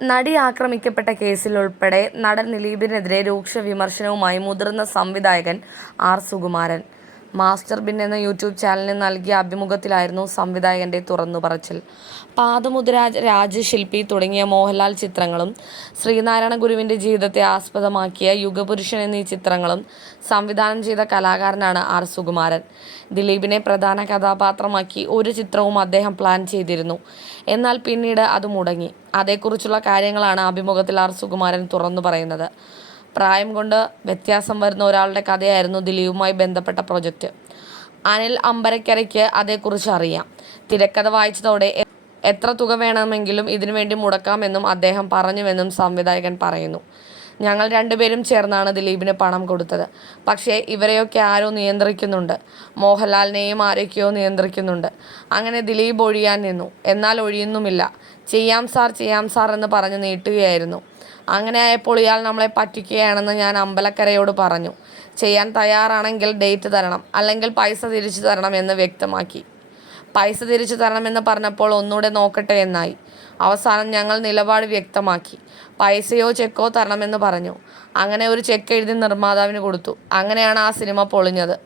നടി ആക്രമിക്കപ്പെട്ട കേസിൽ ഉൾപ്പെടെ നടൻ ദിലീപിനെതിരെ രൂക്ഷ വിമർശനവുമായി മുതിർന്ന സംവിധായകൻ ആർ സുകുമാരൻ. മാസ്റ്റർ ബിൻ എന്ന യൂട്യൂബ് ചാനലിന് നൽകിയ അഭിമുഖത്തിലായിരുന്നു സംവിധായകന്റെ തുറന്നുപറച്ചിൽ പാദമുദ്ര രാജശില്പി തുടങ്ങിയ മോഹൻലാൽ ചിത്രങ്ങളും ശ്രീനാരായണ ഗുരുവിന്റെ ജീവിതത്തെ ആസ്പദമാക്കിയ യുഗപുരുഷൻ എന്നീ ചിത്രങ്ങളും സംവിധാനം ചെയ്ത കലാകാരനാണ് ആർ സുകുമാരൻ. ദിലീപിനെ പ്രധാന കഥാപാത്രമാക്കി ഒരു ചിത്രവും അദ്ദേഹം പ്ലാൻ ചെയ്തിരുന്നു. എന്നാൽ പിന്നീട് അത് മുടങ്ങി. അതേക്കുറിച്ചുള്ള കാര്യങ്ങളാണ് അഭിമുഖത്തിൽ ആർ സുകുമാരൻ തുറന്നു പറയുന്നത്. പ്രായം കൊണ്ട് വ്യത്യാസം വരുന്ന ഒരാളുടെ കഥയായിരുന്നു ദിലീപുമായി ബന്ധപ്പെട്ട പ്രൊജക്റ്റ്. അനിൽ അമ്പരക്കരയ്ക്ക് അതേക്കുറിച്ച് അറിയാം. തിരക്കഥ വായിച്ചതോടെ എത്ര തുക വേണമെങ്കിലും ഇതിനുവേണ്ടി മുടക്കാമെന്നും അദ്ദേഹം പറഞ്ഞുവെന്നും സംവിധായകൻ പറയുന്നു. ഞങ്ങൾ രണ്ടുപേരും ചേർന്നാണ് ദിലീപിന് പണം കൊടുത്തത്. പക്ഷേ ഇവരെയൊക്കെ ആരോ നിയന്ത്രിക്കുന്നുണ്ട്. മോഹൻലാലിനെയും ആരൊക്കെയോ നിയന്ത്രിക്കുന്നുണ്ട്. അങ്ങനെ ദിലീപ് ഒഴിയാൻ നിന്നു. എന്നാൽ ഒഴിയുന്നുമില്ല. ചെയ്യാം സാർ ചെയ്യാം സാർ എന്ന് പറഞ്ഞ് നീട്ടുകയായിരുന്നു. അങ്ങനെ ആയപ്പോൾ ഇയാൾ നമ്മളെ പറ്റിക്കുകയാണെന്ന് ഞാൻ അമ്പലക്കരയോട് പറഞ്ഞു. ചെയ്യാൻ തയ്യാറാണെങ്കിൽ ഡേറ്റ് തരണം അല്ലെങ്കിൽ പൈസ തിരിച്ചു തരണം എന്ന് വ്യക്തമാക്കി. പൈസ തിരിച്ചു തരണമെന്ന് പറഞ്ഞപ്പോൾ ഒന്നുകൂടെ നോക്കട്ടെ എന്നായി. അവസാനം ഞങ്ങൾ നിലപാട് വ്യക്തമാക്കി. പൈസയോ ചെക്കോ തരണമെന്ന് പറഞ്ഞു. അങ്ങനെ ഒരു ചെക്ക് എഴുതി നിർമ്മാതാവിന് കൊടുത്തു. അങ്ങനെയാണ് ആ സിനിമ പൊളിഞ്ഞത്.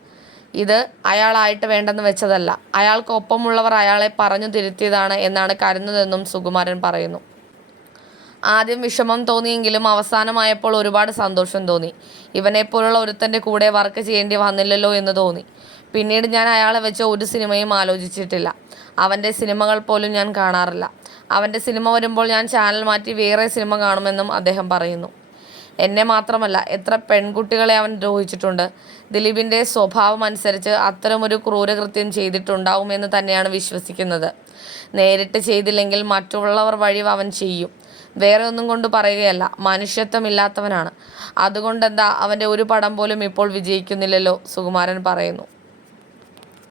ഇത് അയാളായിട്ട് വേണ്ടെന്ന് വെച്ചതല്ല. അയാൾക്കൊപ്പമുള്ളവർ അയാളെ പറഞ്ഞു തിരുത്തിയതാണ് എന്നാണ് കരുതുന്നതെന്നും സുകുമാരൻ പറയുന്നു. ആദ്യം വിഷമം തോന്നിയെങ്കിലും അവസാനമായപ്പോൾ ഒരുപാട് സന്തോഷം തോന്നി. ഇവനെപ്പോലുള്ള ഒരുത്തന്റെ കൂടെ വർക്ക് ചെയ്യേണ്ടി വന്നില്ലല്ലോ എന്ന് തോന്നി. പിന്നീട് ഞാൻ അയാളെ വെച്ച് ഒരു സിനിമയും ആലോചിച്ചിട്ടില്ല. അവന്റെ സിനിമകൾ പോലും ഞാൻ കാണാറില്ല. അവന്റെ സിനിമ വരുമ്പോൾ ഞാൻ ചാനൽ മാറ്റി വേറെ സിനിമ കാണുമെന്നും അദ്ദേഹം പറയുന്നു. എന്നെ മാത്രമല്ല എത്ര പെൺകുട്ടികളെ അവൻ ദ്രോഹിച്ചിട്ടുണ്ട്. ദിലീപിന്റെ സ്വഭാവം അനുസരിച്ച് അത്തരമൊരു ക്രൂരകൃത്യം ചെയ്തിട്ടുണ്ടാവുമെന്ന് തന്നെയാണ് വിശ്വസിക്കുന്നത്. നേരിട്ട് ചെയ്തില്ലെങ്കിൽ മറ്റുള്ളവർ വഴി അവൻ ചെയ്യും. വേറെ ഒന്നും കൊണ്ട് പറയുകയല്ല. മനുഷ്യത്വമില്ലാത്തവനാണ് അതുകൊണ്ടെന്താ അവന്റെ ഒരു പടം പോലും ഇപ്പോൾ വിജയിക്കുന്നില്ലല്ലോ? സുകുമാരൻ പറയുന്നു.